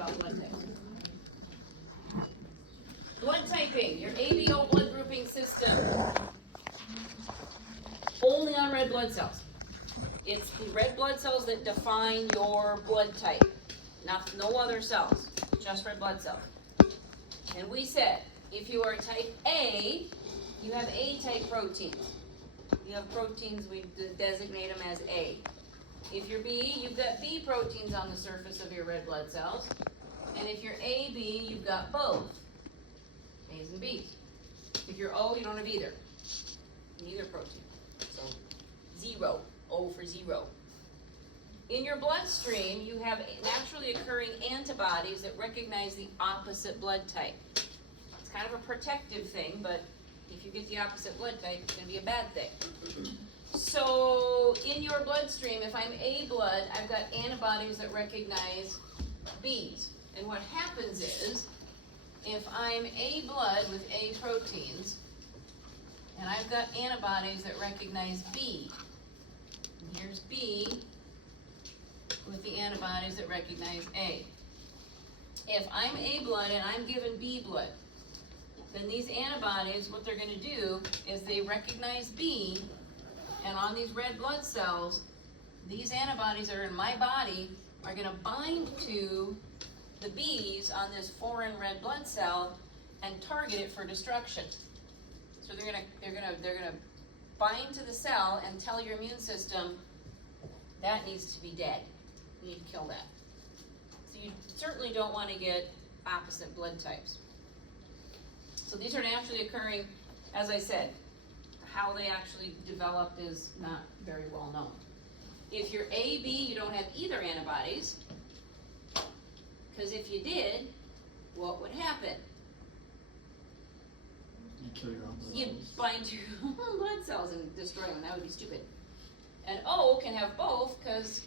about blood types. Blood typing, your ABO blood grouping system. Only on red blood cells. It's the red blood cells that define your blood type. No other cells, just red blood cells. And we said, if you are type A, you have A-type proteins. You have proteins, we designate them as A. If you're B, you've got B proteins on the surface of your red blood cells. And if you're AB, you've got both, A's and B's. If you're O, you don't have either protein. So 0, O for 0. In your bloodstream, you have naturally occurring antibodies that recognize the opposite blood type. It's kind of a protective thing, but if you get the opposite blood type, it's going to be a bad thing. So in your bloodstream, if I'm A blood, I've got antibodies that recognize B's. And what happens is, if I'm A blood with A proteins, and I've got antibodies that recognize B, and here's B with the antibodies that recognize A. If I'm A blood and I'm given B blood, then these antibodies, what they're going to do is they recognize B, and on these red blood cells, these antibodies that are in my body are going to bind to the B's on this foreign red blood cell and target it for destruction. So they're gonna bind to the cell and tell your immune system that needs to be dead. You need to kill that. So you certainly don't want to get opposite blood types. So these are naturally occurring, as I said. How they actually developed is not very well known. If you're AB, you don't have either antibodies, because if you did, what would happen? You kill your own blood cells. You'd bind to your own blood cells and destroy them. That would be stupid. And O can have both because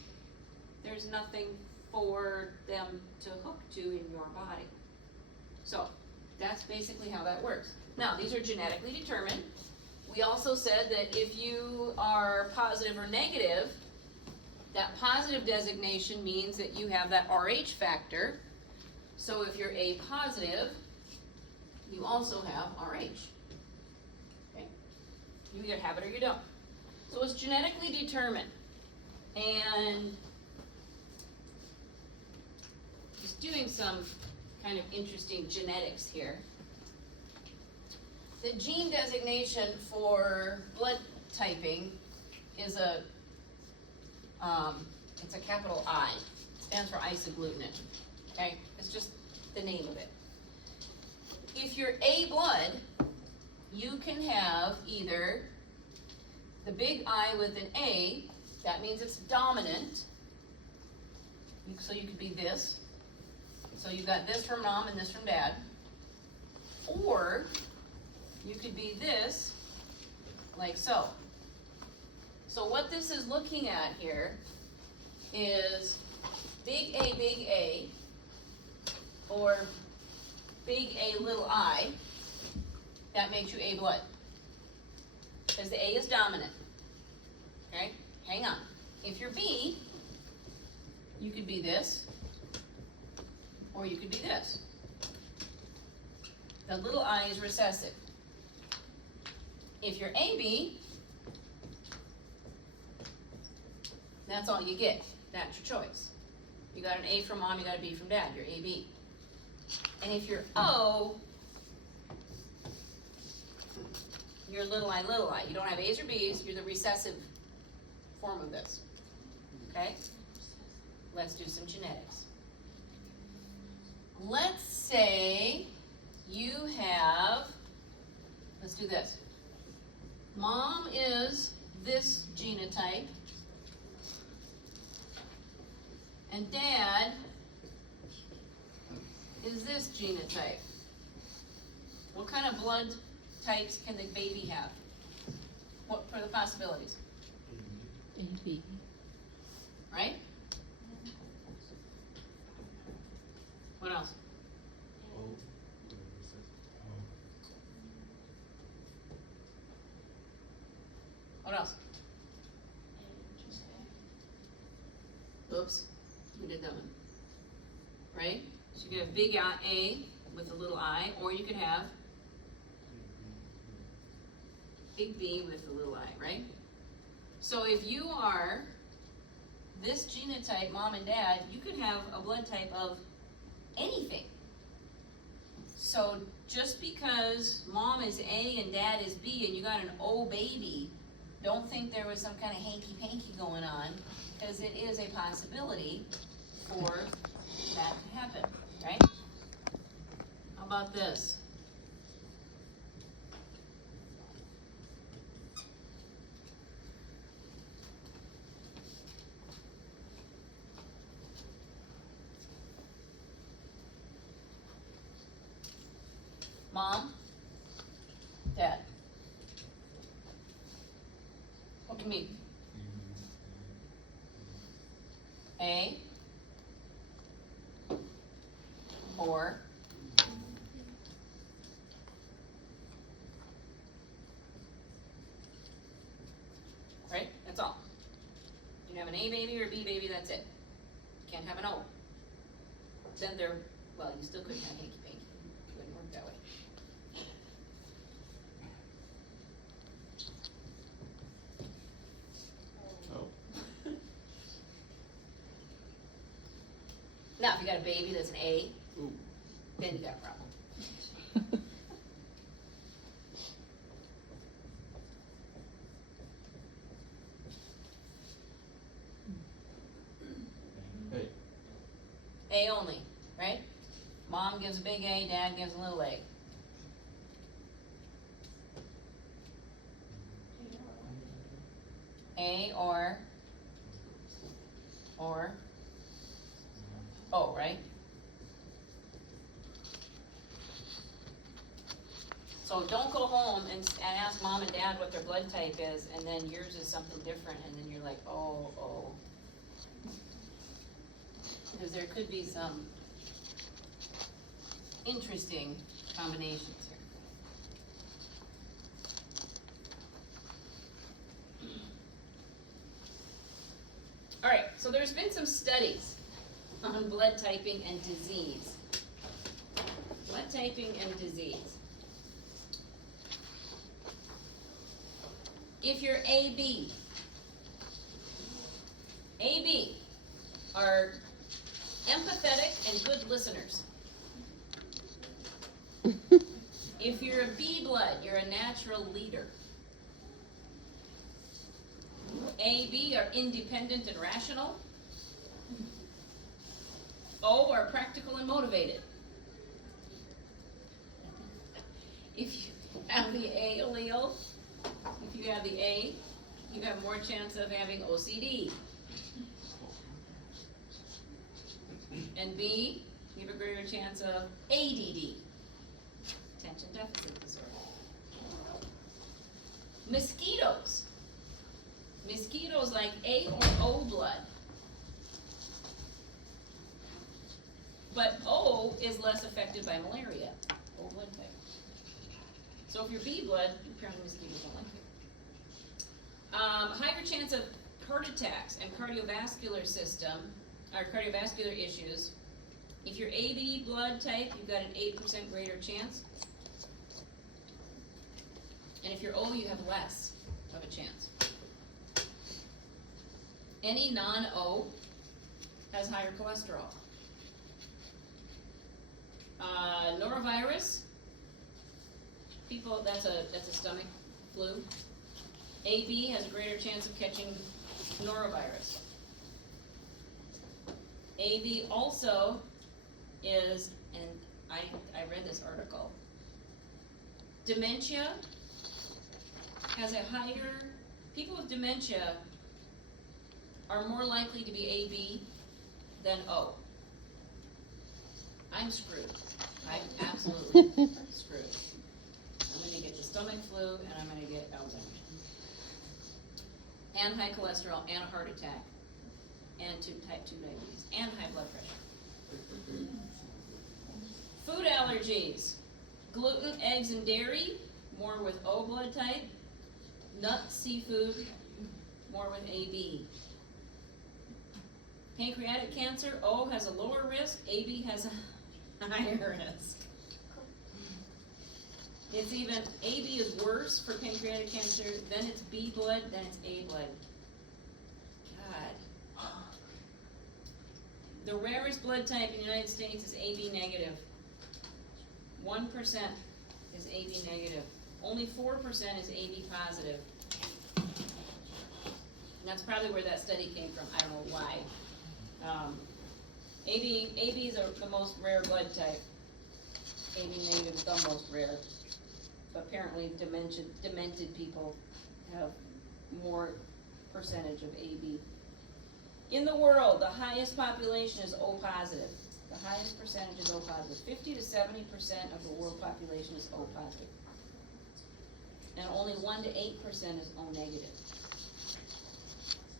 there's nothing for them to hook to in your body. So that's basically how that works. Now, these are genetically determined. We also said that if you are positive or negative, that positive designation means that you have that Rh factor. So if you're A positive, you also have Rh. Okay? You either have it or you don't. So it's genetically determined. And just doing some kind of interesting genetics here. The gene designation for blood typing is it's a capital I. It stands for isoglutinin. Okay? It's just the name of it. If you're A blood, you can have either the big I with an A, that means it's dominant. So you could be this. So you've got this from mom and this from dad. Or you could be this, like so. So what this is looking at here is big A, or big A, little I. That makes you A blood. Because the A is dominant. Okay? Hang on. If you're B, you could be this, or you could be this. The little I is recessive. If you're AB, that's all you get. That's your choice. You got an A from mom, you got a B from dad. You're AB. And if you're O, you're little I, little I. You don't have A's or B's. You're the recessive form of this. Okay? Let's do some genetics. Let's say you have, let's do this. Mom is this genotype, and dad is this genotype. What kind of blood types can the baby have? What are the possibilities? AB. Right? What else? What else? Oops, we did that one. Right? So you could have big A with a little I, or you could have big B with a little I, right? So if you are this genotype, mom and dad, you could have a blood type of anything. So just because mom is A and dad is B and you got an O baby, don't think there was some kind of hanky-panky going on, because it is a possibility for that to happen, right? How about this? Mom, dad. Look at me. A or right? That's all. You can have an A baby or a B baby, that's it. You can't have an O. Then they're, well, you still couldn't have hanky panky. It wouldn't work that way. Oh. Now, if you got a baby that's an A, Ooh. then you got a problem. Hey. A only, right? Mom gives a big A, dad gives a little A. A or O, right? So don't go home and ask mom and dad what their blood type is, and then yours is something different, and then you're like, oh. Because there could be some interesting combinations here. All right, so there's been some studies on blood typing and disease. Blood typing and disease. If you're AB are empathetic and good listeners. If you're a B blood, you're a natural leader. AB are independent and rational. O are practical and motivated. If you have the A allele, if you have the A, you have more chance of having OCD. And B, you have a greater chance of ADD, attention deficit disorder. Mosquitoes like A or O blood. But O is less affected by malaria, O blood type. So if you're B blood, apparently mosquitoes don't like you. Higher chance of heart attacks and cardiovascular system, or cardiovascular issues. If you're AB blood type, you've got an 8% greater chance. And if you're O, you have less of a chance. Any non-O has higher cholesterol. Norovirus, people, that's a stomach flu. AB has a greater chance of catching norovirus. AB also is, and I read this article, dementia has a higher, people with dementia are more likely to be AB than O. I'm screwed. I'm absolutely screwed. I'm going to get the stomach flu, and I'm going to get Alzheimer's. And high cholesterol, and a heart attack, and type 2 diabetes, and high blood pressure. Food allergies. Gluten, eggs, and dairy, more with O blood type. Nuts, seafood, more with AB. Pancreatic cancer, O has a lower risk, AB has a higher risk. It's even, AB is worse for pancreatic cancer, then it's B blood, then it's A blood. God. The rarest blood type in the United States is AB negative. 1% is AB negative. Only 4% is AB positive. And that's probably where that study came from, I don't know why. AB is the most rare blood type. AB negative is the most rare. But apparently demented people have more percentage of AB. In the world, the highest population is O positive. The highest percentage is O positive. 50 to 70% of the world population is O positive. And only 1 to 8% is O negative.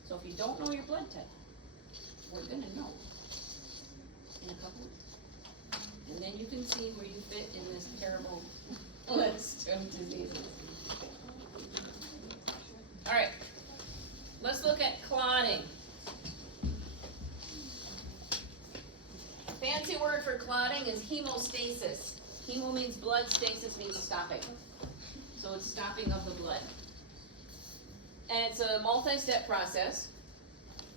So if you don't know your blood type, we're gonna know in a couple weeks. And then you can see where you fit in this terrible list of diseases. Alright, let's look at clotting. Fancy word for clotting is hemostasis. Hemo means blood, stasis means stopping. So it's stopping of the blood. And it's a multi-step process.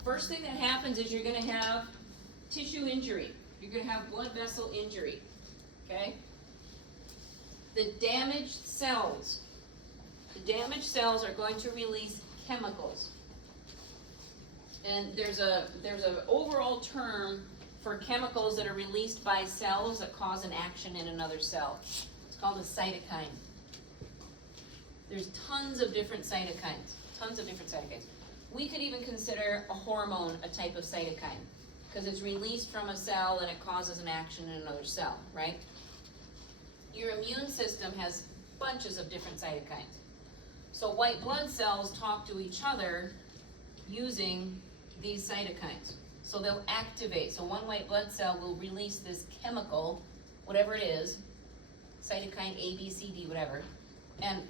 First thing that happens is you're going to have tissue injury. You're going to have blood vessel injury. Okay? The damaged cells are going to release chemicals. And there's a overall term for chemicals that are released by cells that cause an action in another cell. It's called a cytokine. There's tons of different cytokines. We could even consider a hormone a type of cytokine, because it's released from a cell and it causes an action in another cell, right? Your immune system has bunches of different cytokines. So white blood cells talk to each other using these cytokines. So they'll activate. So one white blood cell will release this chemical, whatever it is, cytokine A, B, C, D, whatever, and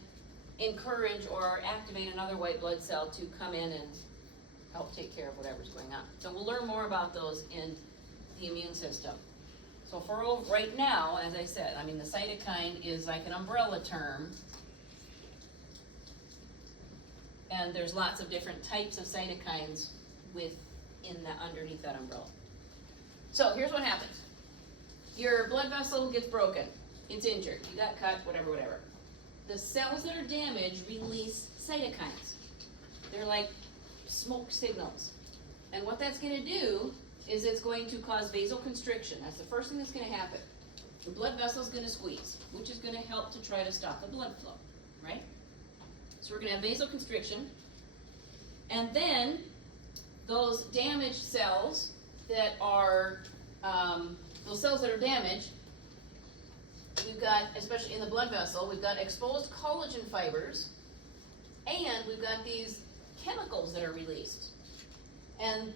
encourage or activate another white blood cell to come in and help take care of whatever's going on. So we'll learn more about those in the immune system. So for right now, as I said, I mean, the cytokine is like an umbrella term, and there's lots of different types of cytokines underneath that umbrella. So here's what happens. Your blood vessel gets broken. It's injured. You got cut, whatever. The cells that are damaged release cytokines. They're like smoke signals. And what that's going to do is it's going to cause vasoconstriction. That's the first thing that's going to happen. The blood vessel is going to squeeze, which is going to help to try to stop the blood flow, right? So we're going to have vasoconstriction. And then those damaged cells that are, those cells that are damaged, we've got, especially in the blood vessel, we've got exposed collagen fibers, and we've got these chemicals that are released. And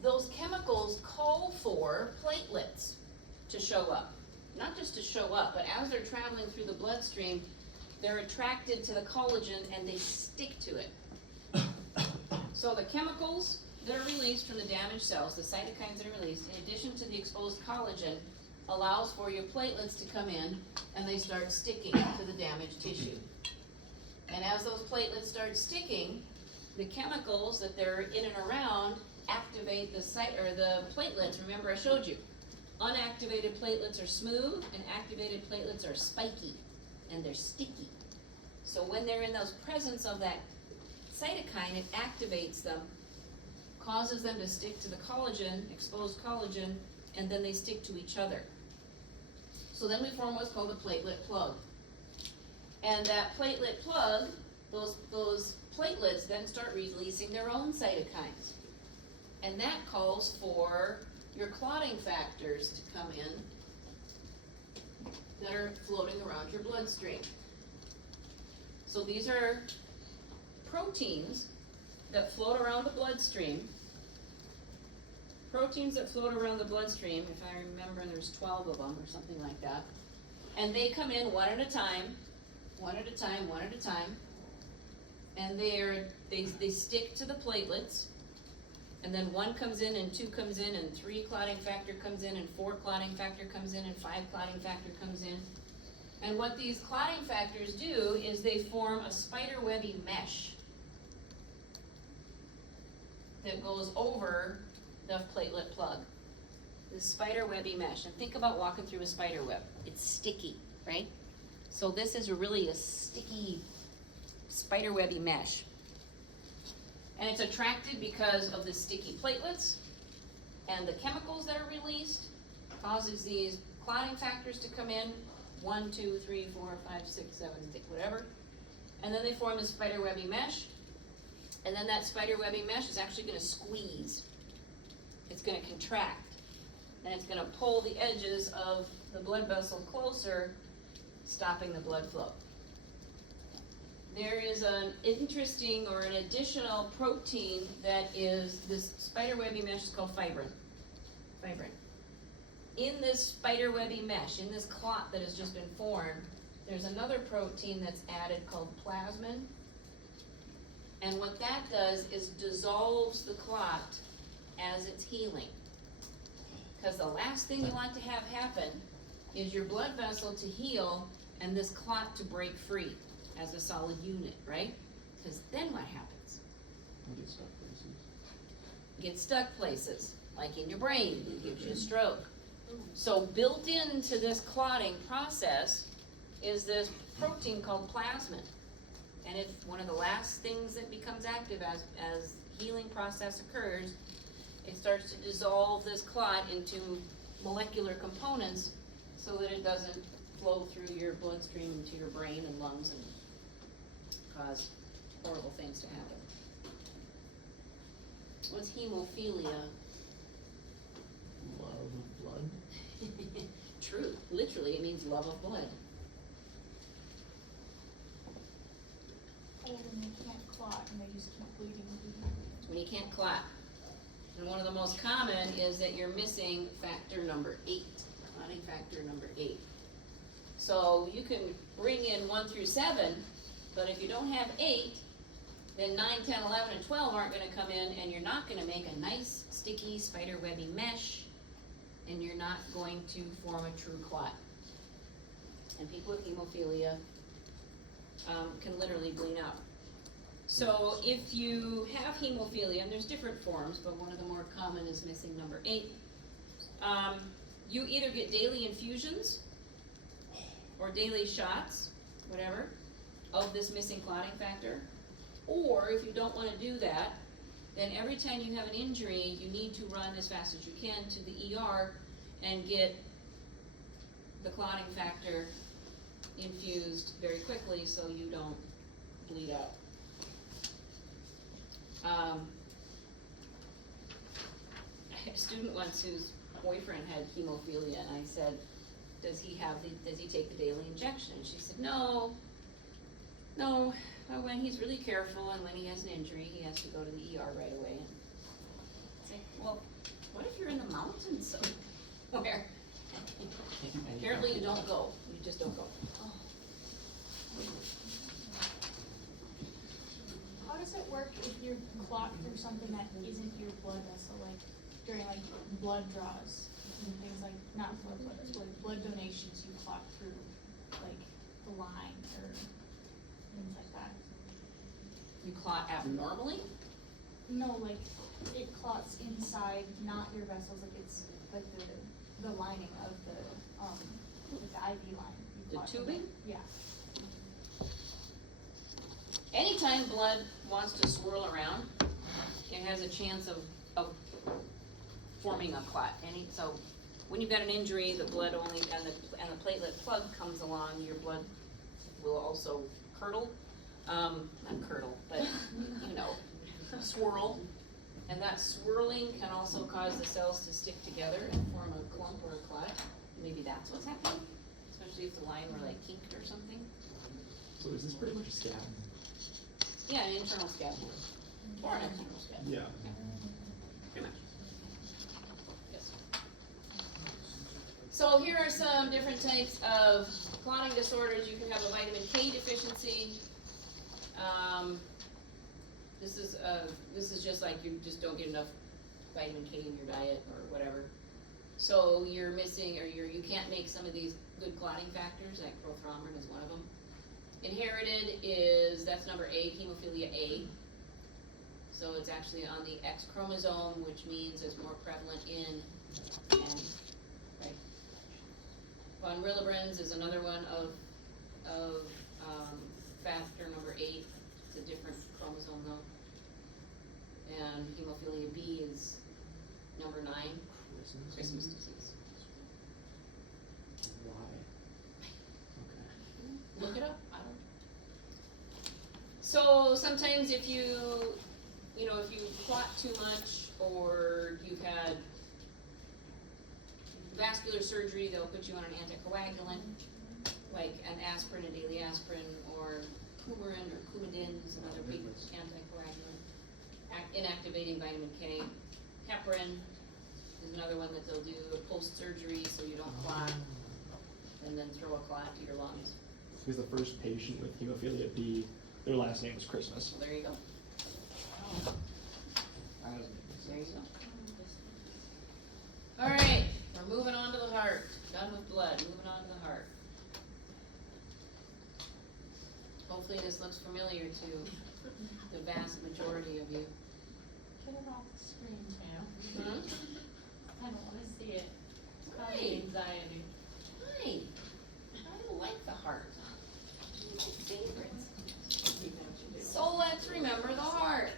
those chemicals call for platelets to show up. Not just to show up, but as they're traveling through the bloodstream, they're attracted to the collagen and they stick to it. So the chemicals that are released from the damaged cells, the cytokines that are released, in addition to the exposed collagen, allows for your platelets to come in and they start sticking to the damaged tissue. And as those platelets start sticking, the chemicals that they're in and around activate the platelets. Remember I showed you. Unactivated platelets are smooth and activated platelets are spiky and they're sticky. So when they're in the presence of that cytokine, it activates them, causes them to stick to the collagen, exposed collagen, and then they stick to each other. So then we form what's called a platelet plug. And that platelet plug, those platelets then start releasing their own cytokines. And that calls for your clotting factors to come in that are floating around your bloodstream. So these are proteins that float around the bloodstream. Proteins that float around the bloodstream, if I remember, there's 12 of them or something like that. And they come in one at a time. And they stick to the platelets. And then 1 comes in, and 2 comes in, and 3 clotting factor comes in, and 4 clotting factor comes in, and 5 clotting factor comes in. And what these clotting factors do is they form a spiderwebby mesh that goes over the platelet plug. This spiderwebby mesh. And think about walking through a spider web. It's sticky, right? So this is really a sticky spiderwebby mesh. And it's attracted because of the sticky platelets and the chemicals that are released causes these clotting factors to come in, 1, 2, 3, 4, 5, 6, 7, 8, whatever. And then they form the spiderwebby mesh. And then that spiderwebby mesh is actually gonna squeeze. It's gonna contract. And it's gonna pull the edges of the blood vessel closer, stopping the blood flow. There is an interesting or an additional protein that is, this spiderwebby mesh is called fibrin. Fibrin. In this spiderwebby mesh, in this clot that has just been formed, there's another protein that's added called plasmin. And what that does is dissolves the clot as it's healing. Because the last thing you want to have happen is your blood vessel to heal and this clot to break free as a solid unit, right? Because then what happens? You get stuck places. Get stuck places, like in your brain, it gives you a stroke. So built into this clotting process is this protein called plasmin. And if one of the last things that becomes active as healing process occurs, it starts to dissolve this clot into molecular components so that it doesn't flow through your bloodstream into your brain and lungs and cause horrible things to happen. What's hemophilia? Love of blood. True, literally it means love of blood. Or when they can't clot and they just keep bleeding. When you can't clot. And one of the most common is that you're missing factor number 8, clotting factor number 8. So you can bring in 1 through 7, but if you don't have 8, then 9, 10, 11, and 12 aren't gonna come in, and you're not gonna make a nice, sticky, spiderwebby mesh, and you're not going to form a true clot. And people with hemophilia can literally bleed out. So if you have hemophilia, and there's different forms, but one of the more common is missing number 8, you either get daily infusions or daily shots, whatever, of this missing clotting factor, or if you don't want to do that, then every time you have an injury, you need to run as fast as you can to the ER and get the clotting factor infused very quickly so you don't bleed out. I had a student once whose boyfriend had hemophilia, and I said, does he take the daily injection? And she said, no, but when he's really careful and when he has an injury, he has to go to the ER right away. And I say, well, what if you're in the mountains somewhere? Apparently you don't go, you just don't go. How does it work if you're clot through something that isn't your blood vessel, like during like blood draws and things like, not blood draws, but like blood donations, you clot through like the line or things like that? You clot abnormally? No, like it clots inside, not your vessels, like it's like the lining of the IV line. You The clot through tubing? that. Yeah. Anytime blood wants to swirl around, it has a chance of forming a clot. So when you've got an injury, the blood only, and the platelet plug comes along, your blood will also curdle, not curdle, but swirl. And that swirling can also cause the cells to stick together and form a clump or a clot. Maybe that's what's happening, especially if the line were like kinked or something. So is this pretty much a scab? Yeah, an internal scab. Or an external scab. Yeah. Pretty much. Yes. So here are some different types of clotting disorders. You can have a vitamin K deficiency. This is just like you just don't get enough vitamin K in your diet or whatever. So you're missing, or you can't make some of these good clotting factors, like prothrombin is one of them. Inherited is, that's number 8, hemophilia A. So it's actually on the X chromosome, which means it's more prevalent in men, right? Von Willebrand's is another one of factor number 8. It's a different chromosome though. And hemophilia B is number 9, Christmas disease. Why? Okay. Look it up, I don't. So sometimes if you clot too much, or you've had vascular surgery, they'll put you on an anticoagulant, like an aspirin, a daily aspirin, or Coumarin or Coumadin is another big anticoagulant. Inactivating vitamin K. Heparin is another one that they'll do post-surgery so you don't clot, and then throw a clot to your lungs. Because the first patient with hemophilia B, their last name was Christmas. So there you go. There you go. All right, we're moving on to the heart. Done with blood, moving on to the heart. Hopefully this looks familiar to the vast majority of you. Get it off the screen, Pam. Hmm? I don't wanna see it. It's causing Right. anxiety. Hi, I don't like the heart. It's my favorites. So let's remember the heart.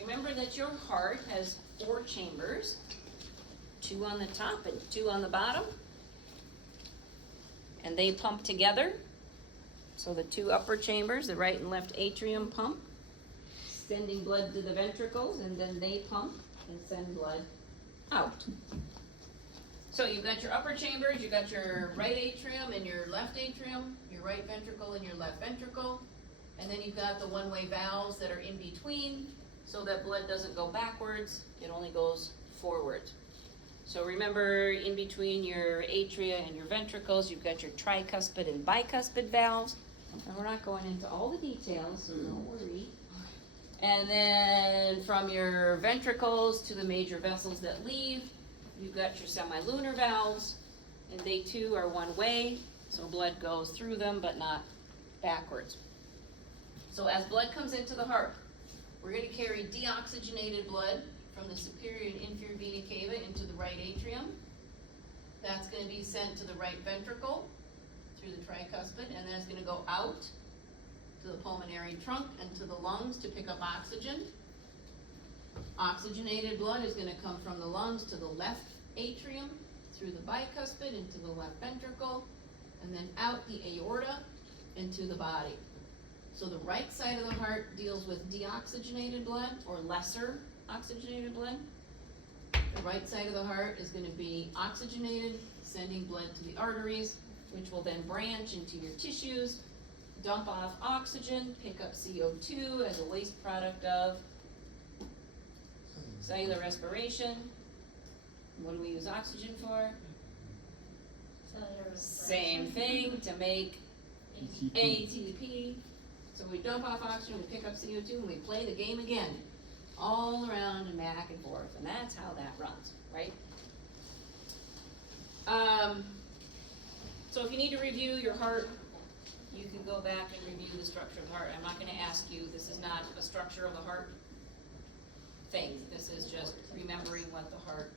Remember that your heart has 4 chambers, 2 on the top and 2 on the bottom. And they pump together. So the 2 upper chambers, the right and left atrium pump, sending blood to the ventricles, and then they pump and send blood out. So you've got your upper chambers, you've got your right atrium and your left atrium, your right ventricle and your left ventricle, and then you've got the one-way valves that are in between, so that blood doesn't go backwards, it only goes forwards. So remember, in between your atria and your ventricles, you've got your tricuspid and bicuspid valves, and we're not going into all the details, so don't worry. And then from your ventricles to the major vessels that leave, you've got your semilunar valves, and they too are one way, so blood goes through them but not backwards. So as blood comes into the heart, we're going to carry deoxygenated blood from the superior and inferior vena cava into the right atrium. That's going to be sent to the right ventricle through the tricuspid, and then it's going to go out to the pulmonary trunk and to the lungs to pick up oxygen. Oxygenated blood is going to come from the lungs to the left atrium, through the bicuspid into the left ventricle, and then out the aorta into the body. So the right side of the heart deals with deoxygenated blood, or lesser oxygenated blood. The right side of the heart is going to be oxygenated, sending blood to the arteries, which will then branch into your tissues, dump off oxygen, pick up CO2 as a waste product of cellular respiration. What do we use oxygen for? Same thing, to make ATP. So we dump off oxygen, we pick up CO2, and we play the game again. All around and back and forth, and that's how that runs, right? So if you need to review your heart, you can go back and review the structure of the heart. I'm not gonna ask you, this is not a structure of the heart thing. This is just remembering what the heart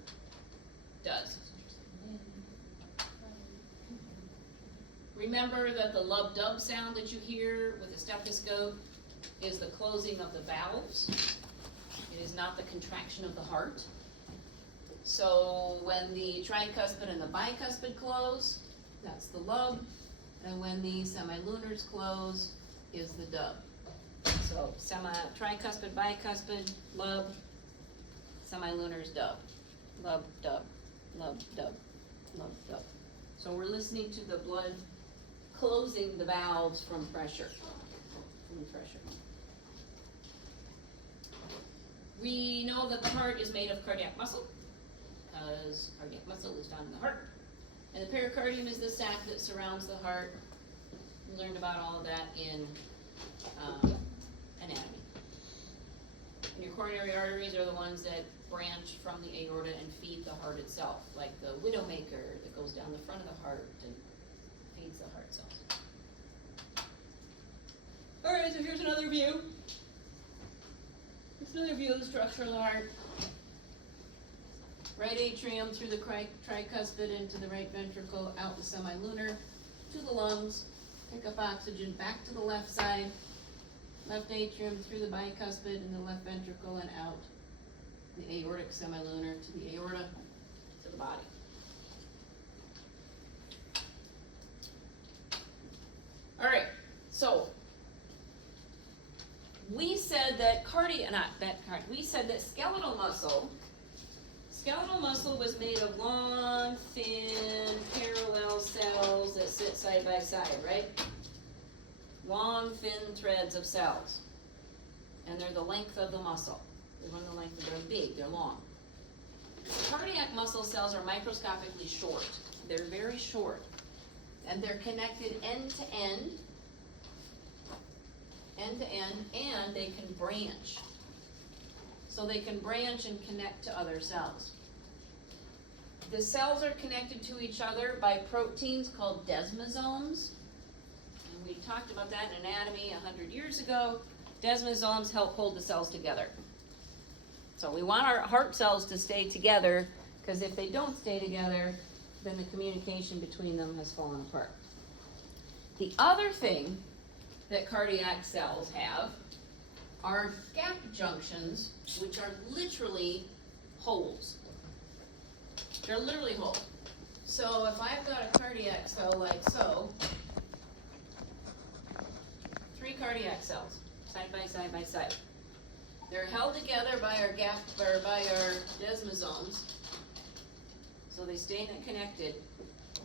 does. Remember that the lub-dub sound that you hear with a stethoscope is the closing of the valves. It is not the contraction of the heart. So when the tricuspid and the bicuspid close, that's the lub, and when the semilunars close is the dub. So tricuspid, bicuspid, lub, semilunars, dub. Lub, dub, lub, dub, lub, dub. So we're listening to the blood closing the valves from pressure. We know that the heart is made of cardiac muscle, because cardiac muscle is found in the heart. And the pericardium is the sac that surrounds the heart. We learned about all of that in anatomy. And your coronary arteries are the ones that branch from the aorta and feed the heart itself, like the widowmaker that goes down the front of the heart and feeds the heart cells. Alright, so here's another view. Here's another view of the structure of the heart. Right atrium through the tricuspid into the right ventricle, out the semilunar, to the lungs, pick up oxygen, back to the left side, left atrium through the bicuspid in the left ventricle and out the aortic semilunar to the aorta, to the body. Alright, so we said that we said that skeletal muscle was made of long, thin, parallel cells that sit side by side, right? Long, thin threads of cells. And they're the length of the muscle. They run the length, they're big, they're long. Cardiac muscle cells are microscopically short. They're very short. And they're connected end to end, and they can branch. So they can branch and connect to other cells. The cells are connected to each other by proteins called desmosomes. And we talked about that in anatomy 100 years ago. Desmosomes help hold the cells together. So we want our heart cells to stay together, because if they don't stay together, then the communication between them has fallen apart. The other thing that cardiac cells have are gap junctions, which are literally holes. They're literally holes. So if I've got a cardiac cell like so, 3 cardiac cells, side by side by side. They're held together by our desmosomes, so they stay connected.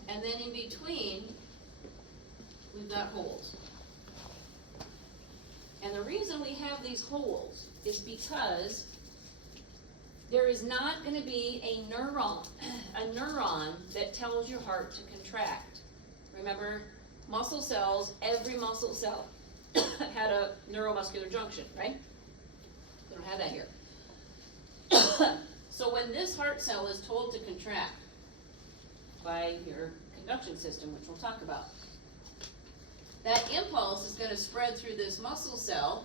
And then in between, we've got holes. And the reason we have these holes is because there is not going to be a neuron that tells your heart to contract. Remember, muscle cells, every muscle cell had a neuromuscular junction, right? We don't have that here. So when this heart cell is told to contract by your conduction system, which we'll talk about, that impulse is going to spread through this muscle cell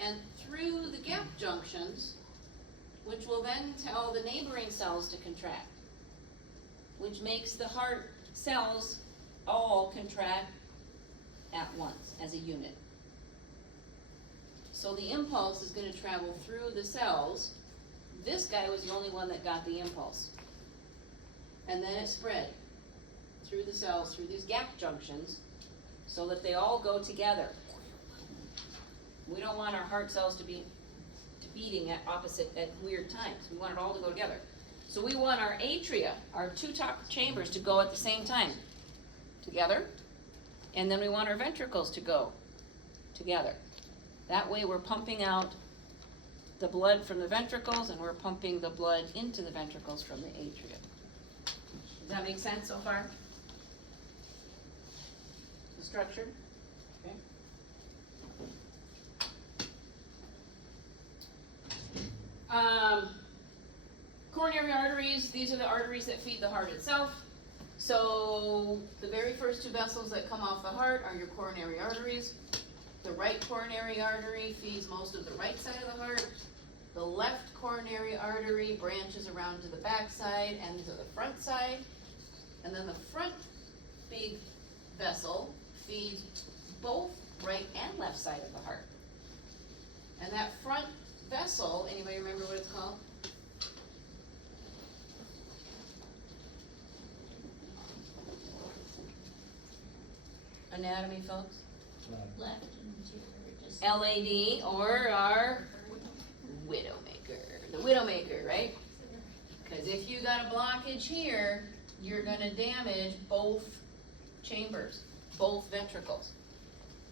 and through the gap junctions, which will then tell the neighboring cells to contract, which makes the heart cells all contract at once as a unit. So the impulse is going to travel through the cells. This guy was the only one that got the impulse. And then it spread through the cells, through these gap junctions, so that they all go together. We don't want our heart cells to be beating at weird times. We want it all to go together. So we want our atria, our 2 top chambers, to go at the same time together. And then we want our ventricles to go together. That way we're pumping out the blood from the ventricles, and we're pumping the blood into the ventricles from the atria. Does that make sense so far? The structure? Okay. Coronary arteries, these are the arteries that feed the heart itself. So the very first 2 vessels that come off the heart are your coronary arteries. The right coronary artery feeds most of the right side of the heart. The left coronary artery branches around to the back side and to the front side. And then the front big vessel feeds both right and left side of the heart. And that front vessel, anybody remember what it's called? Anatomy, folks? Left and just. LAD, or our widowmaker. The widowmaker, right? Because if you got a blockage here, you're going to damage both chambers, both ventricles.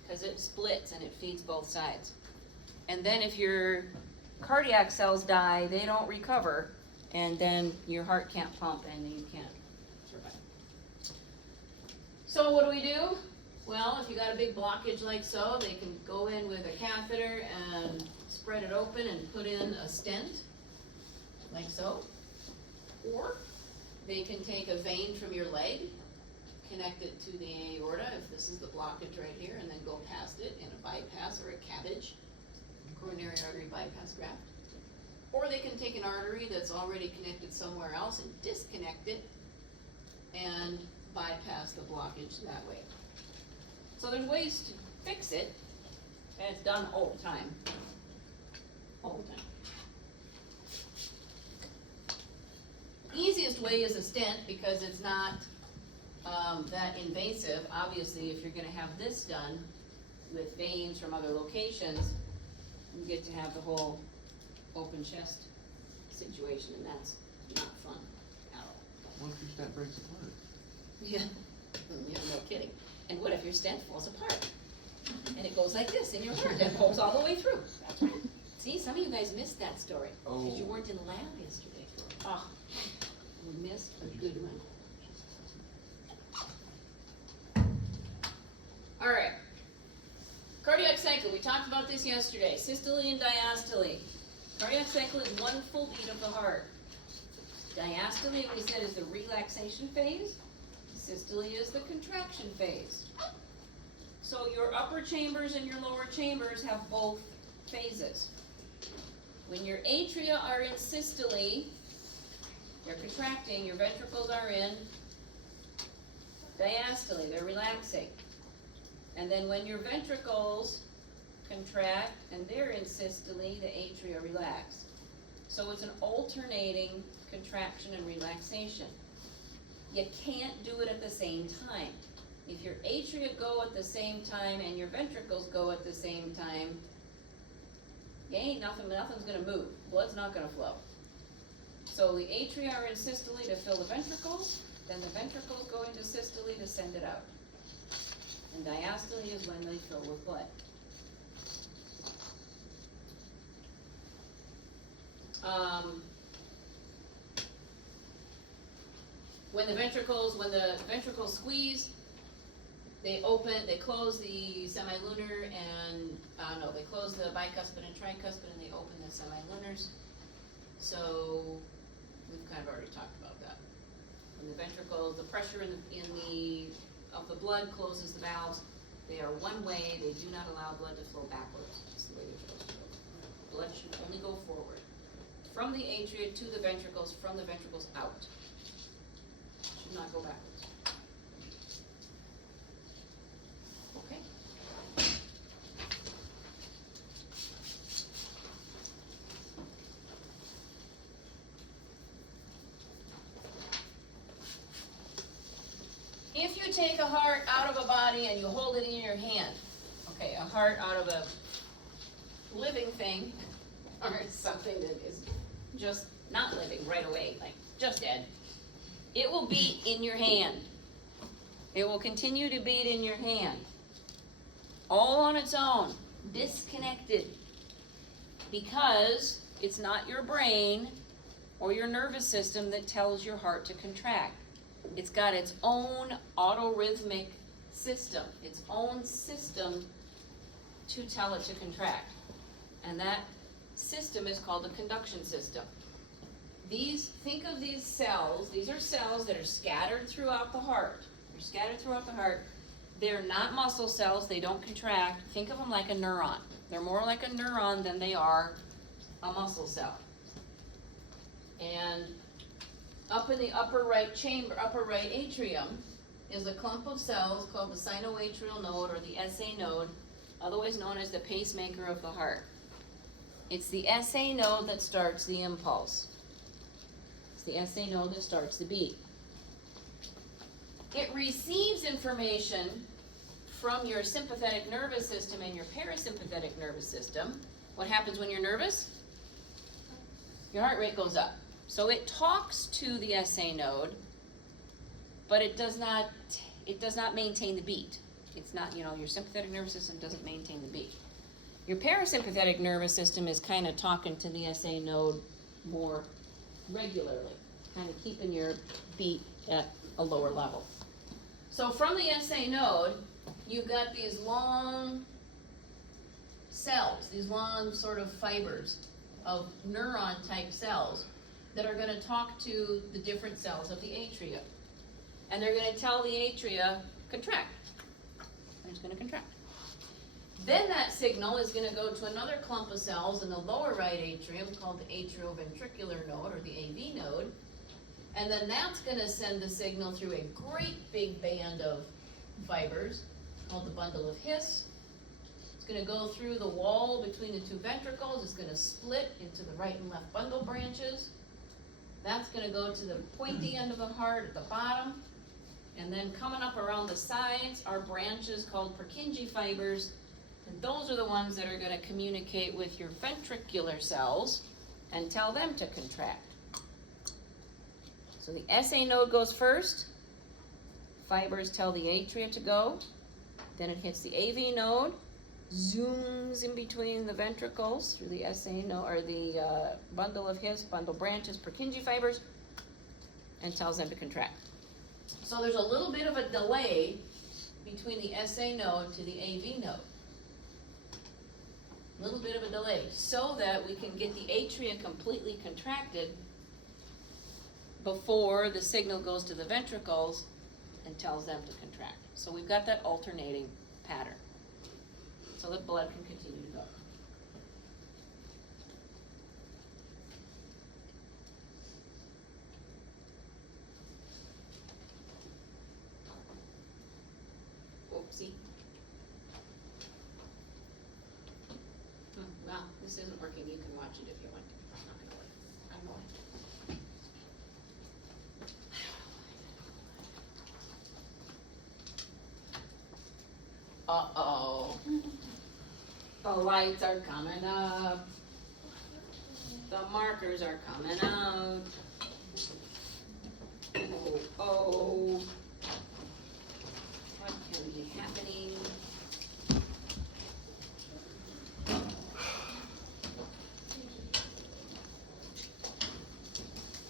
Because it splits and it feeds both sides. And then if your cardiac cells die, they don't recover, and then your heart can't pump and you can't survive. So what do? Well, if you got a big blockage like so, they can go in with a catheter and spread it open and put in a stent, like so. Or they can take a vein from your leg, connect it to the aorta, if this is the blockage right here, and then go past it in a bypass or a cabbage, coronary artery bypass graft. Or they can take an artery that's already connected somewhere else and disconnect it and bypass the blockage that way. So there's ways to fix it, and it's done all the time. All the time. Easiest way is a stent because it's not that invasive. Obviously, if you're gonna have this done with veins from other locations, you get to have the whole open chest situation, and that's not fun at all. What if your stent breaks apart? Yeah, yeah, no kidding. And what if your stent falls apart? And it goes like this in your heart and pulls all the way through. That's right. See, some of you guys missed that story because you weren't in lab yesterday. Oh, you missed a good one. All right. Cardiac cycle, we talked about this yesterday. Systole and diastole. Cardiac cycle is one full beat of the heart. Diastole, we said, is the relaxation phase. Systole is the contraction phase. So your upper chambers and your lower chambers have both phases. When your atria are in systole, they're contracting, your ventricles are in diastole, they're relaxing. And then when your ventricles contract and they're in systole, the atria relax. So it's an alternating contraction and relaxation. You can't do it at the same time. If your atria go at the same time and your ventricles go at the same time, nothing's gonna move. Blood's not gonna flow. So the atria are in systole to fill the ventricles, then the ventricles go into systole to send it out. And diastole is when they fill with blood. When the ventricles squeeze, they close the semilunar and, they close the bicuspid and tricuspid and they open the semilunars. So, we've kind of already talked about that. When the ventricles, the pressure of the blood closes the valves, they are one way, they do not allow blood to flow backwards. That's the way they're supposed to go. Blood should only go forward. From the atria to the ventricles, from the ventricles out. Should not go backwards. Okay? If you take a heart out of a body and you hold it in your hand, okay, a heart out of a living thing, or something that is just not living right away, like just dead, it will beat in your hand. It will continue to beat in your hand. All on its own, disconnected. Because it's not your brain or your nervous system that tells your heart to contract. It's got its own autorhythmic system, its own system to tell it to contract. And that system is called the conduction system. Think of these cells, these are cells that are scattered throughout the heart. They're scattered throughout the heart. They're not muscle cells, they don't contract. Think of them like a neuron. They're more like a neuron than they are a muscle cell. And up in the upper right atrium, is a clump of cells called the sinoatrial node or the SA node, otherwise known as the pacemaker of the heart. It's the SA node that starts the impulse. It's the SA node that starts the beat. It receives information from your sympathetic nervous system and your parasympathetic nervous system. What happens when you're nervous? Your heart rate goes up. So it talks to the SA node, but it does not maintain the beat. It's not, your sympathetic nervous system doesn't maintain the beat. Your parasympathetic nervous system is kind of talking to the SA node more regularly, kind of keeping your beat at a lower level. So from the SA node, you've got these long cells, these long sort of fibers of neuron-type cells that are gonna talk to the different cells of the atria. And they're gonna tell the atria, contract. And it's gonna contract. Then that signal is gonna go to another clump of cells in the lower right atrium called the atrioventricular node, or the AV node. And then that's gonna send the signal through a great big band of fibers called the bundle of His. It's gonna go through the wall between the two ventricles. It's gonna split into the right and left bundle branches. That's gonna go to the pointy end of the heart at the bottom. And then coming up around the sides are branches called Purkinje fibers. And those are the ones that are gonna communicate with your ventricular cells and tell them to contract. So the SA node goes first. Fibers tell the atria to go. Then it hits the AV node, zooms in between the ventricles through the SA node, or the bundle of His, bundle branches, Purkinje fibers, and tells them to contract. So there's a little bit of a delay between the SA node to the AV node. A little bit of a delay, so that we can get the atria completely contracted before the signal goes to the ventricles and tells them to contract. So we've got that alternating pattern, so the blood can continue to go. Oopsie. Well, this isn't working. You can watch it if you want to. It's not gonna work. I'm going. Uh-oh. The lights are coming up. The markers are coming out. Oh. What can be happening?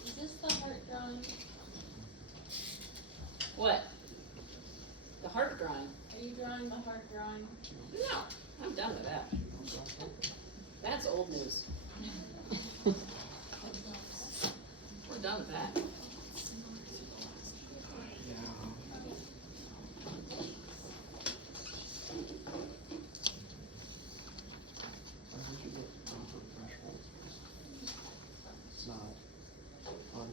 Is this the heart drawing? What? The heart drawing? Are you drawing the heart drawing? No, I'm done with that. That's old news. We're done with that. It's not on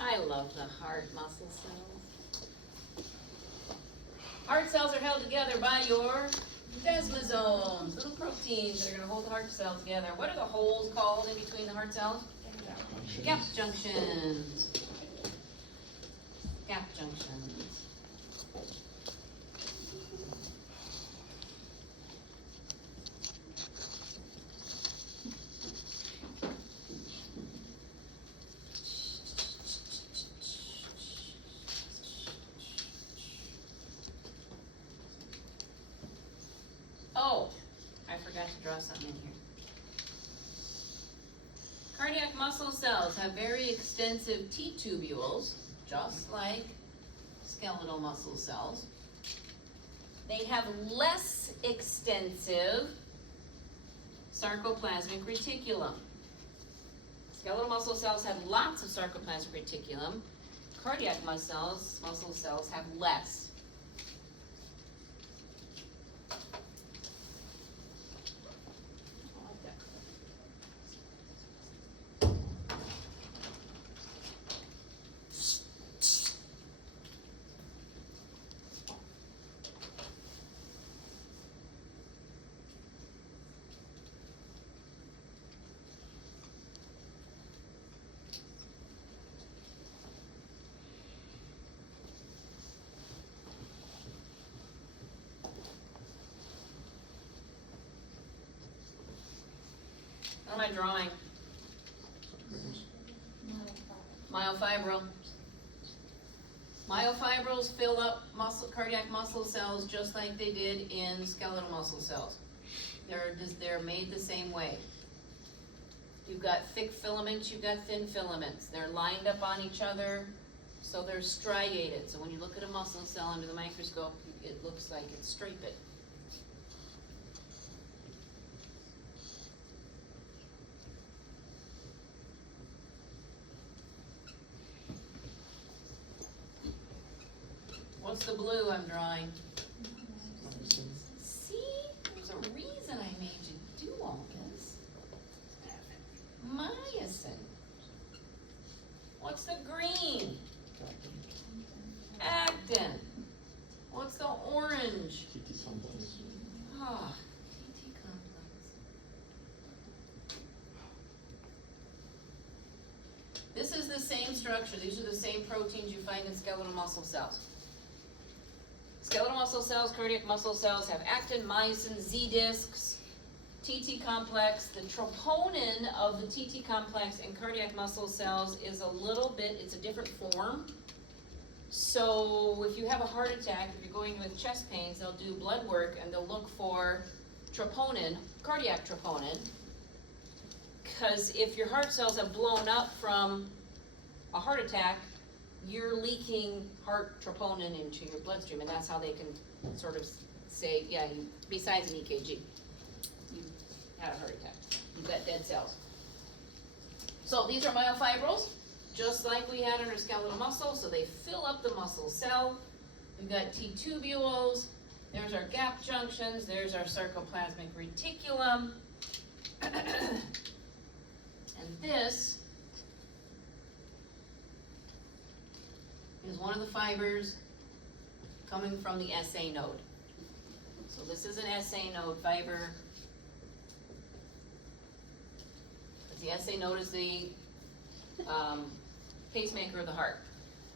I love the heart muscle cells. Heart cells are held together by your desmosomes, little proteins that are going to hold the heart cell together. What are the holes called in between the heart cells? Gap junctions. Gap junctions. Oh, I forgot to draw something in here. Cardiac muscle cells have very extensive T-tubules, just like skeletal muscle cells. They have less extensive sarcoplasmic reticulum. Skeletal muscle cells have lots of sarcoplasmic reticulum. Cardiac muscle cells have less. What am I drawing? Myofibril. Myofibrils fill up cardiac muscle cells just like they did in skeletal muscle cells. They're made the same way. You've got thick filaments, you've got thin filaments. They're lined up on each other, so they're striated. So when you look at a muscle cell under the microscope, it looks like it's striped. What's the blue I'm drawing? Myosin. See, there's a reason I made you do all this. Myosin. What's the green? Actin. What's the orange? TT complex. Ah, TT complex. This is the same structure. These are the same proteins you find in skeletal muscle cells. Skeletal muscle cells, cardiac muscle cells have actin, myosin, Z discs, TT complex. The troponin of the TT complex in cardiac muscle cells is a little bit, it's a different form. So if you have a heart attack, if you're going with chest pains, they'll do blood work and they'll look for troponin, cardiac troponin. Because if your heart cells have blown up from a heart attack, you're leaking heart troponin into your bloodstream, and that's how they can sort of say, yeah, you, besides an EKG, you had a heart attack. You've got dead cells. So these are myofibrils, just like we had under skeletal muscle, so they fill up the muscle cell. We've got T-tubules, there's our gap junctions, there's our sarcoplasmic reticulum, and this is one of the fibers coming from the SA node. So this is an SA node fiber. The SA node is the pacemaker of the heart.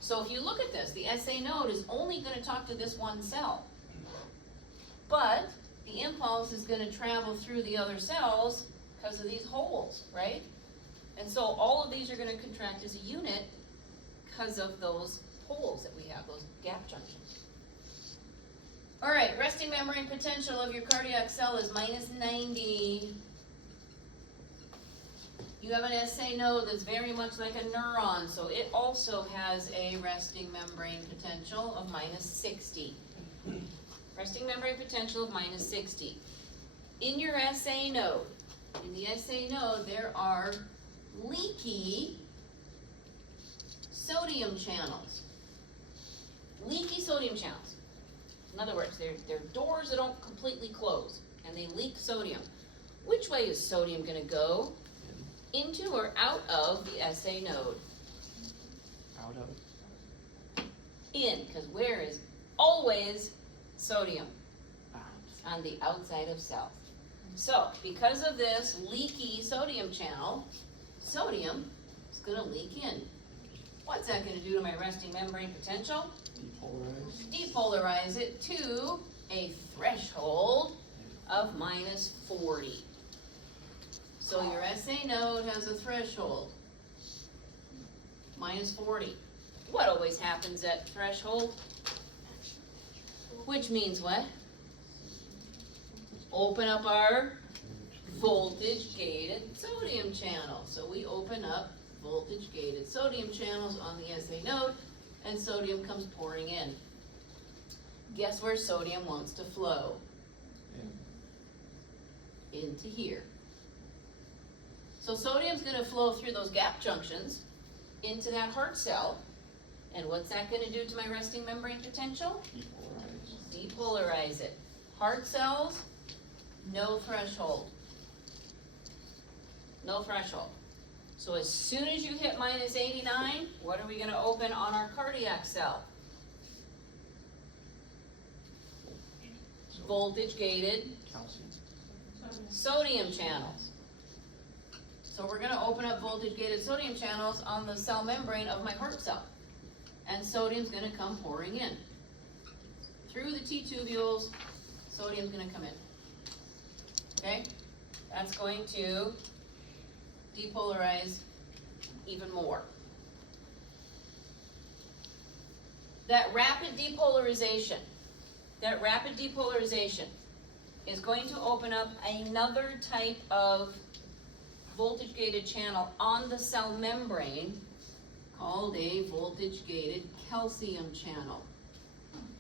So if you look at this, the SA node is only going to talk to this one cell. But the impulse is going to travel through the other cells because of these holes, right? And so all of these are going to contract as a unit because of those holes that we have, those gap junctions. All right, resting membrane potential of your cardiac cell is minus 90. You have an SA node that's very much like a neuron, so it also has a resting membrane potential of minus 60. Resting membrane potential of minus 60. In your SA node, in the SA node, there are leaky sodium channels. Leaky sodium channels. In other words, they're doors that don't completely close, and they leak sodium. Which way is sodium going to go? Into or out of the SA node? Out of. In, because where is always sodium? Out. On the outside of cells. So, because of this leaky sodium channel, sodium is going to leak in. What's that going to do to my resting membrane potential? Depolarize. Depolarize it to a threshold of minus 40. So your SA node has a threshold, minus 40. What always happens at threshold? Which means what? Open up our voltage gated sodium channel. So we open up voltage gated sodium channels on the SA node, and sodium comes pouring in. Guess where sodium wants to flow? Into here. So sodium's going to flow through those gap junctions into that heart cell. And what's that going to do to my resting membrane potential? Depolarize. Depolarize it. Heart cells, no threshold. No threshold. So as soon as you hit minus 89, what are we going to open on our cardiac cell? Voltage gated Calcium. sodium channels. So we're going to open up voltage gated sodium channels on the cell membrane of my heart cell. And sodium's going to come pouring in. Through the T-tubules, sodium's going to come in. Okay? That's going to depolarize even more. That rapid depolarization is going to open up another type of voltage gated channel on the cell membrane called a voltage gated calcium channel.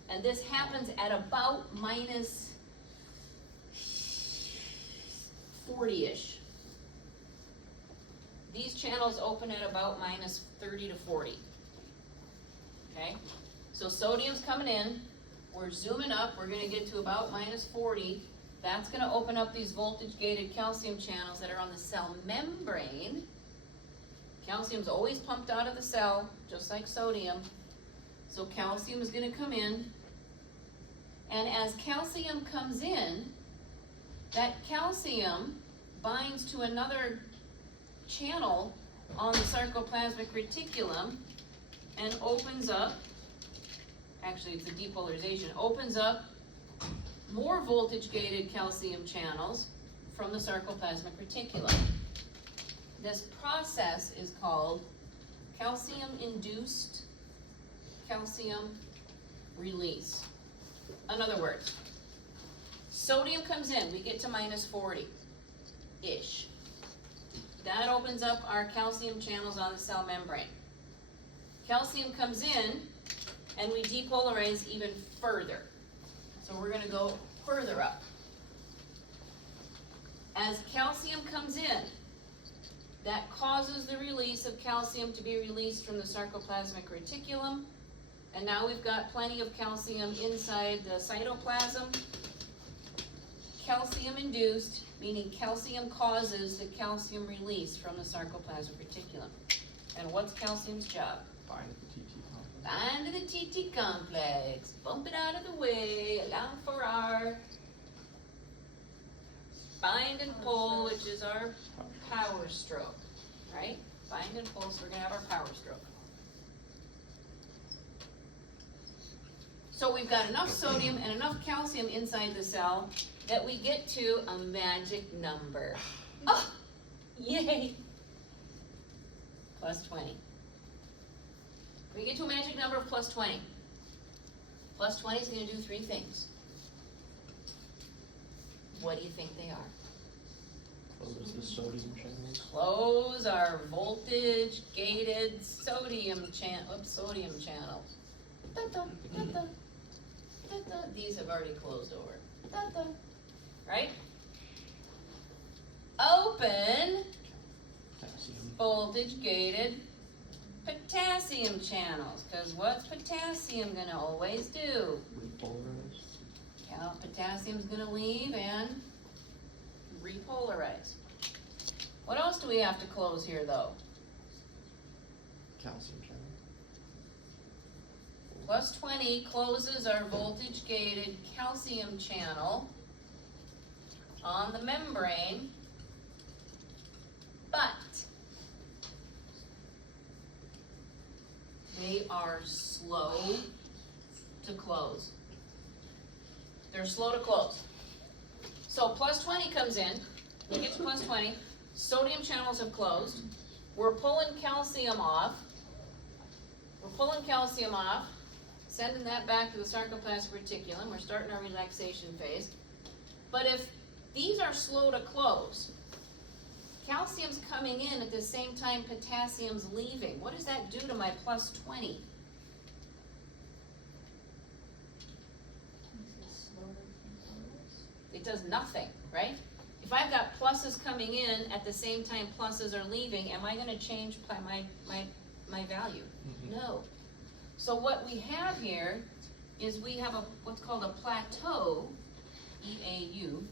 And this happens at about minus 40-ish. These channels open at about minus 30 to 40. Okay? So sodium's coming in, we're zooming up, we're gonna get to about minus 40. That's gonna open up these voltage gated calcium channels that are on the cell membrane. Calcium's always pumped out of the cell, just like sodium. So calcium is gonna come in. And as calcium comes in, that calcium binds to another channel on the sarcoplasmic reticulum and opens up, actually it's a depolarization, opens up more voltage gated calcium channels from the sarcoplasmic reticulum. This process is called calcium-induced calcium release. In other words, sodium comes in, we get to minus 40-ish. That opens up our calcium channels on the cell membrane. Calcium comes in, and we depolarize even further. So we're gonna go further up. As calcium comes in, that causes the release of calcium to be released from the sarcoplasmic reticulum. And now we've got plenty of calcium inside the cytoplasm. Calcium induced, meaning calcium causes the calcium release from the sarcoplasmic reticulum. And what's calcium's job? Bind the TT complex. Bind to the TT complex, bump it out of the way, allow for our bind and pull, which is our power stroke, right? Bind and pull, so we're gonna have our power stroke. So we've got enough sodium and enough calcium inside the cell that we get to a magic number. Oh, yay! Plus 20. We get to a magic number of plus 20. Plus 20 is going to do three things. What do you think they are? Close the sodium channels. Close our voltage gated sodium sodium channel. Da-da, da-da, da-da. These have already closed over. Da-da. Right? Open Potassium. voltage gated potassium channels, because what's potassium gonna always do? Repolarize. Potassium's gonna leave and repolarize. What else do we have to close here though? Calcium channel. Plus 20 closes our voltage gated calcium channel on the membrane, but they are slow to close. They're slow to close. So plus 20 comes in, we get to plus 20, sodium channels have closed, we're pulling calcium off, sending that back to the sarcoplasmic reticulum, we're starting our relaxation phase. But if these are slow to close, calcium's coming in at the same time potassium's leaving. What does that do to my plus 20? It does nothing, right? If I've got pluses coming in at the same time pluses are leaving, am I gonna change my value? No. So what we have here is we have what's called a plateau, EAU,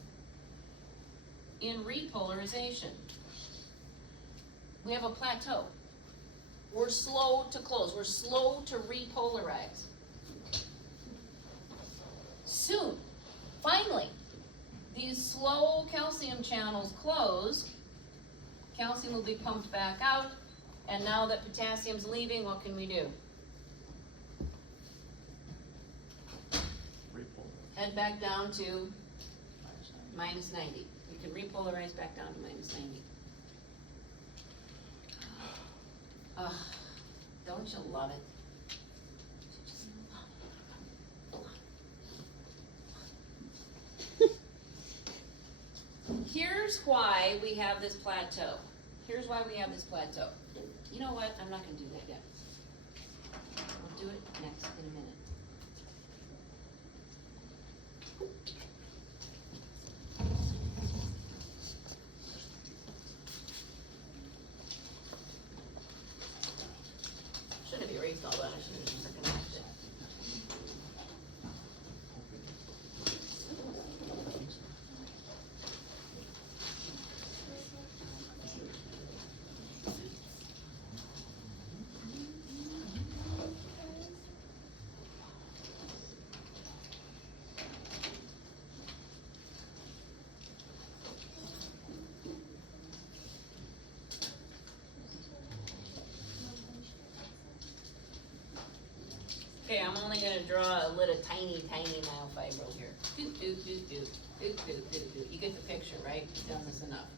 in repolarization. We have a plateau. We're slow to close. We're slow to repolarize. Soon, finally, these slow calcium channels close. Calcium will be pumped back out, and now that potassium's leaving, what can we do? Repolarize. Head back down to Minus 90. minus 90. We can repolarize back down to minus 90. Don't you love it? why we have this plateau. Here's why we have this plateau. You know what? I'm not gonna do that yet. We'll do it next in a minute. Shouldn't have erased all that. I should have just recognized it. Okay, I'm only gonna draw a little tiny myofibril here. Doot, doot, doot, doot, doot, doot, doot, doot. You get the picture, right? You've done this enough.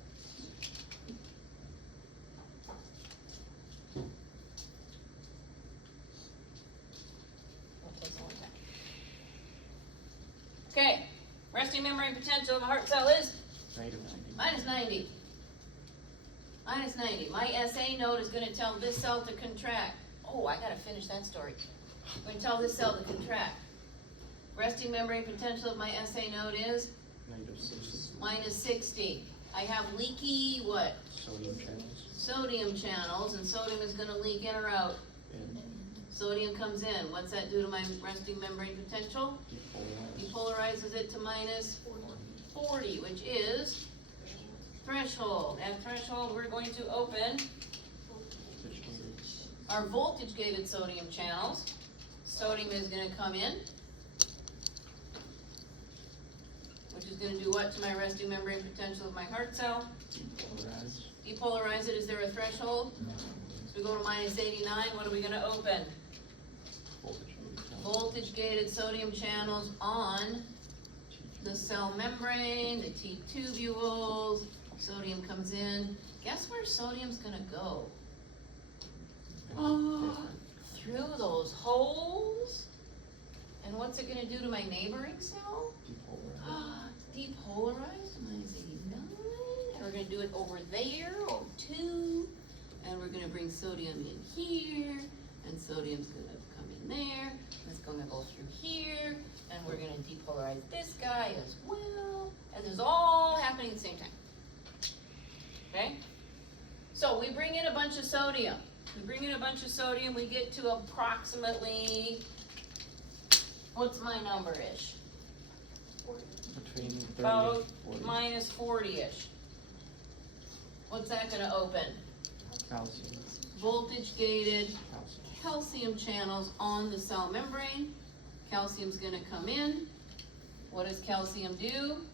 That takes a long time. Okay, resting membrane potential of a heart cell is -90. minus 90. Minus 90. My SA node is gonna tell this cell to contract. Oh, I gotta finish that story. I'm gonna tell this cell to contract. Resting membrane potential of my SA node is -60. minus 60. I have leaky what? Sodium channels. Sodium channels, and sodium is gonna leak in or out. And Sodium comes in. What's that do to my resting membrane potential? depolarized. Depolarizes it to minus 40, which is threshold. At threshold, we're going to open our voltage gated sodium channels. Sodium is gonna come in, which is gonna do what to my resting membrane potential of my heart cell? Depolarized. Depolarize it. Is there a threshold? So we go to minus 89, what are we gonna open? Voltage gated sodium channels on the cell membrane, the T tubules. Sodium comes in. Guess where sodium's gonna go? Through those holes. And what's it gonna do to my neighboring cell? Depolarized. Depolarized to minus 89. And we're gonna do it over there, O2. And we're gonna bring sodium in here. And sodium's gonna come in there. It's gonna go through here. And we're gonna depolarize this guy as well. And this is all happening at the same time. Okay? So we bring in a bunch of sodium. We get to approximately, what's my number-ish? Between 30 About and 40. minus 40-ish. What's that gonna open? Calcium. Voltage gated Calcium. calcium channels on the cell membrane. Calcium's gonna come in. What does calcium do?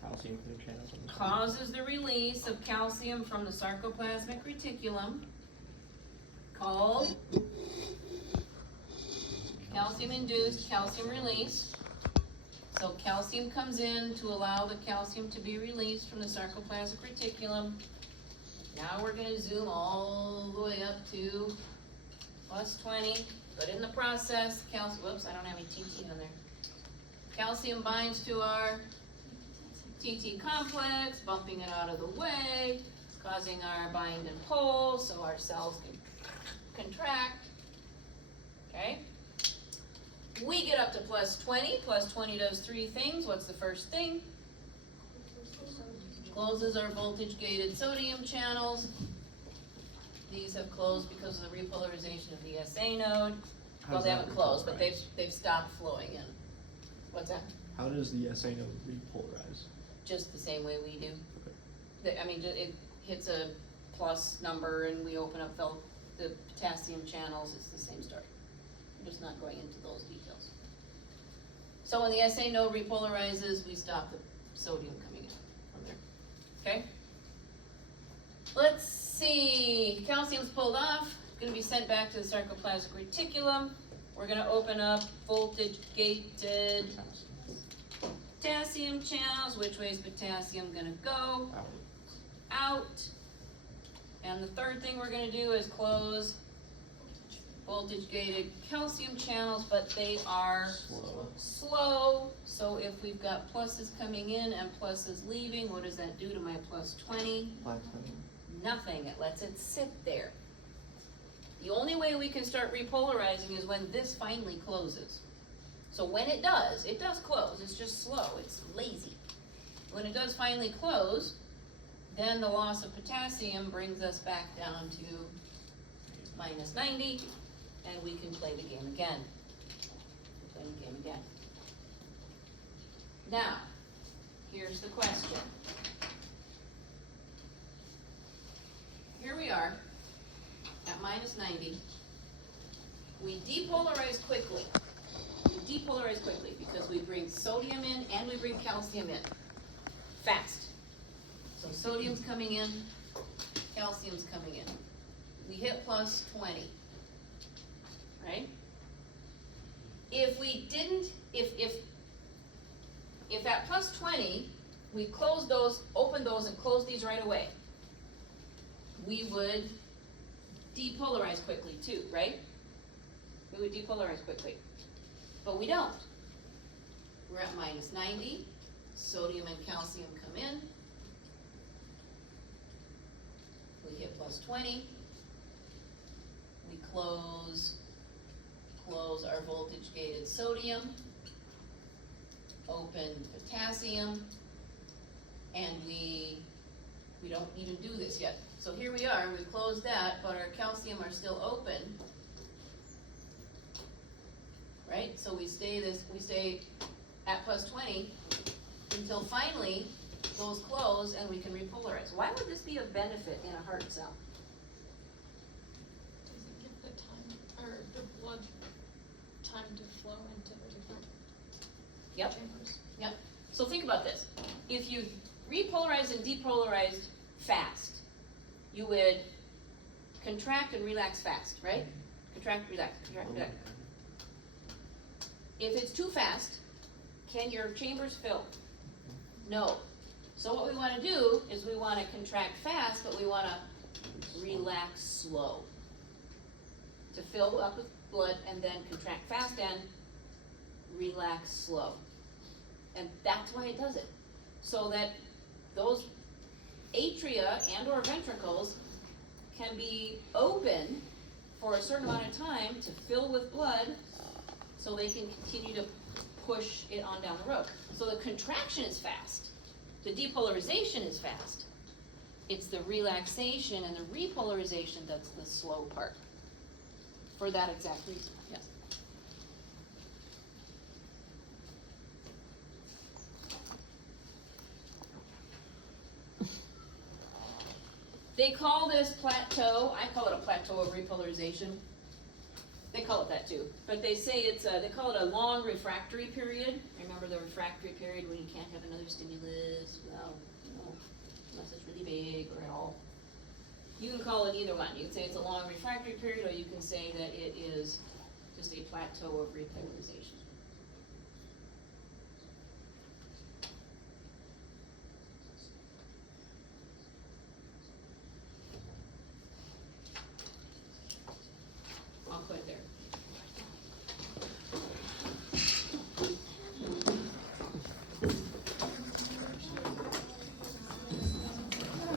Calcium for the channels on the side. Causes the release of calcium from the sarcoplasmic reticulum, called calcium-induced calcium release. So calcium comes in to allow the calcium to be released from the sarcoplasmic reticulum. Now we're gonna zoom all the way up to plus 20, but in the process, whoops, I don't have any TT on there. Calcium binds to our TT complex, bumping it out of the way, causing our bind and pull, so our cells can contract, okay? We get up to plus 20. Plus 20 does three things. What's the first thing? Closes our voltage gated sodium channels. These have closed because of the repolarization of the SA node. Well, they haven't closed, but they've stopped flowing in. What's that? How does the SA node repolarize? Just the same way we do. It hits a plus number and we open up the potassium channels. It's the same story. I'm just not going into those details. So when the SA node repolarizes, we stop the sodium coming in from there. Okay? Let's see. Calcium's pulled off. Going to be sent back to the sarcoplasmic reticulum. We're going to open up voltage gated potassium channels. Which way is potassium going to go? Out. And the third thing we're going to do is close voltage gated calcium channels, but they are Slow. slow. So if we've got pluses coming in and pluses leaving, what does that do to my plus 20? Plateauing. Nothing, it lets it sit there. The only way we can start repolarizing is when this finally closes. So when it does close, it's just slow, it's lazy. When it does finally close, then the loss of potassium brings us back down to minus 90, and we can play the game again. Play the game again. Now, here's the question. Here we are at minus 90. We depolarize quickly. We depolarize quickly because we bring sodium in and we bring calcium in. Fast. So sodium's coming in, calcium's coming in. We hit plus 20, right? If we didn't, if at plus 20, we close those, open those and close these right away, we would depolarize quickly too, right? We would depolarize quickly, but we don't. We're at minus 90, sodium and calcium come in, we hit plus 20, we close our voltage gated sodium, open potassium, and we don't even do this yet. So here we are, we closed that, but our calcium are still open, right? So we stay at plus 20 until finally those close and we can repolarize. Why would this be of benefit in a heart cell? Does it give the time, or the blood time to flow into the different Yep. chambers? Yep. So think about this. If you repolarized and depolarized fast, you would contract and relax fast, right? Contract, relax, contract, relax. If it's too fast, can your chambers fill? No. So what we want to do is we want to contract fast, but we want to relax slow to fill up with blood, and then contract fast and relax slow. And that's why it does it. So that those atria and or ventricles can be open for a certain amount of time to fill with blood so they can continue to push it on down the road. So the contraction is fast. The depolarization is fast. It's the relaxation and the repolarization that's the slow part. For that exact reason, yes. They call this plateau, I call it a plateau of repolarization. They call it that too, but they say it's they call it a long refractory period. Remember the refractory period when you can't have another stimulus, well, unless it's really big or at all. You can call it either one. You can say it's a long refractory period, or you can say that it is just a plateau of repolarization.